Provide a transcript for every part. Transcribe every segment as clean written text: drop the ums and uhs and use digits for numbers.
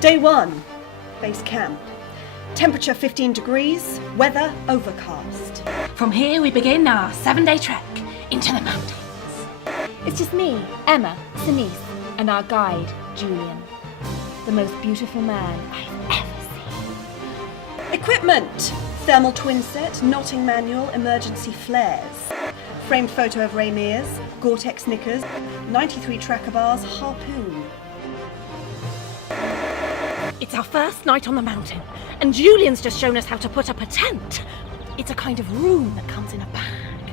Day 1, base camp. Temperature 15 degrees, weather overcast. From here we begin our 7-day trek into the mountains. It's just me, Emma, Denise, and our guide, Julian. The most beautiful man I've ever seen. Equipment. Thermal twin set, knotting manual, emergency flares. Framed photo of Ray Mears, Gore-Tex knickers, 93 tracker bars, harpoon. It's our first night on the mountain, and Julian's just shown us how to put up a tent. It's a kind of room that comes in a bag.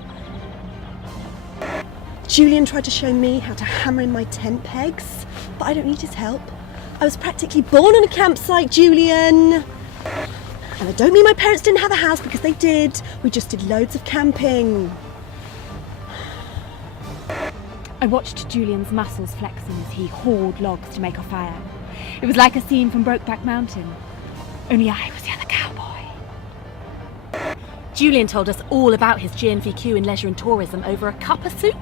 Julian tried to show me how to hammer in my tent pegs, but I don't need his help. I was practically born on a campsite, Julian. And I don't mean my parents didn't have a house, because they did. We just did loads of camping. I watched Julian's muscles flexing as he hauled logs to make a fire. It was like a scene from Brokeback Mountain, only I was the other cowboy. Julian told us all about his GNVQ in leisure and tourism over a cup of soup.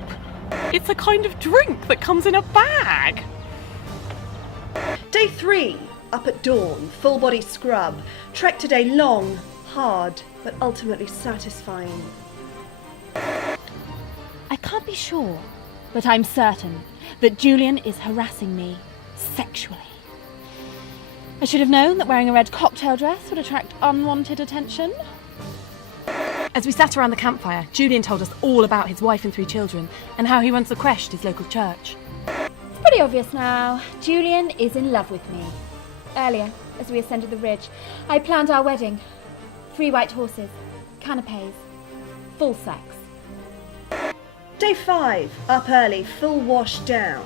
It's a kind of drink that comes in a bag. Day 3, up at dawn, full body scrub. Trek today long, hard, but ultimately satisfying. I can't be sure, but I'm certain that Julian is harassing me sexually. I should have known that wearing a red cocktail dress would attract unwanted attention. As we sat around the campfire, Julian told us all about his wife and 3 children and how he runs the creche at his local church. It's pretty obvious now. Julian is in love with me. Earlier, as we ascended the ridge, I planned our wedding. 3 white horses, canapes, full sex. Day 5, up early, full wash down.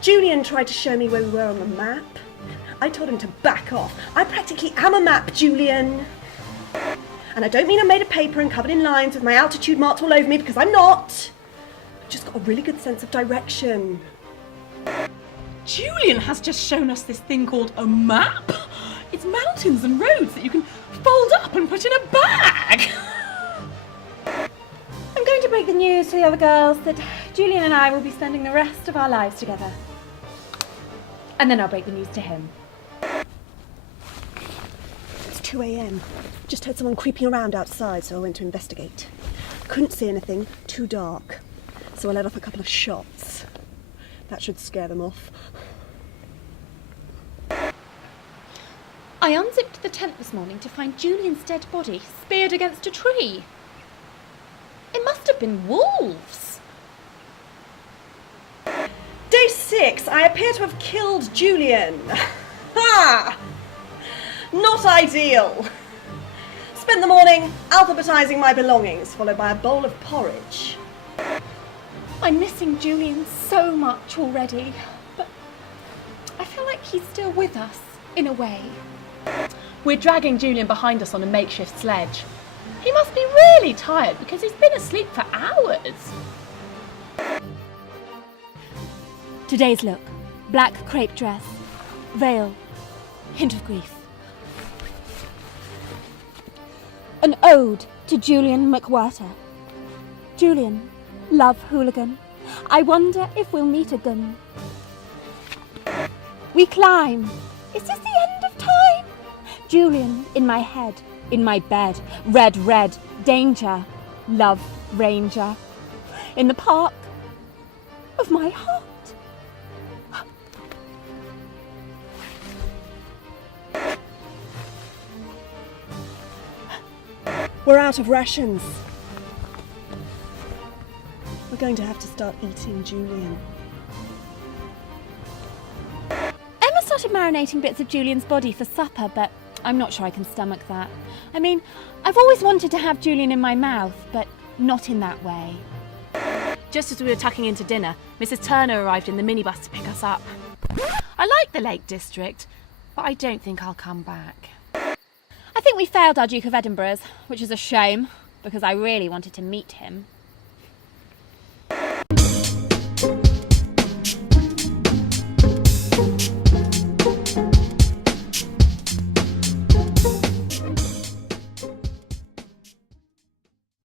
Julian tried to show me where we were on the map. I told him to back off. I practically am a map, Julian. And I don't mean I'm made of paper and covered in lines with my altitude marked all over me, because I'm not. I've just got a really good sense of direction. Julian has just shown us this thing called a map. It's mountains and roads that you can fold up and put in a bag. I'm going to break the news to the other girls that Julian and I will be spending the rest of our lives together. And then I'll break the news to him. It's 2 a.m. Just heard someone creeping around outside, so I went to investigate. Couldn't see anything, too dark. So I let off a couple of shots. That should scare them off. I unzipped the tent this morning to find Julian's dead body speared against a tree. It must have been wolves. Day 6, I appear to have killed Julian. Ha! Not ideal. Spent the morning alphabetising my belongings, followed by a bowl of porridge. I'm missing Julian so much already, but I feel like he's still with us, in a way. We're dragging Julian behind us on a makeshift sledge. He must be really tired because he's been asleep for hours. Today's look: black crepe dress, veil, hint of grief. An ode to Julian McWhirter. Julian, love hooligan, I wonder if we'll meet again. We climb. Is this the end of time? Julian in my head, in my bed, red, red, danger, love, ranger. In the park of my heart. We're out of rations. We're going to have to start eating Julian. Emma started marinating bits of Julian's body for supper, but I'm not sure I can stomach that. I mean, I've always wanted to have Julian in my mouth, but not in that way. Just as we were tucking into dinner, Mrs. Turner arrived in the minibus to pick us up. I like the Lake District, but I don't think I'll come back. I think we failed our Duke of Edinburgh's, which is a shame, because I really wanted to meet him.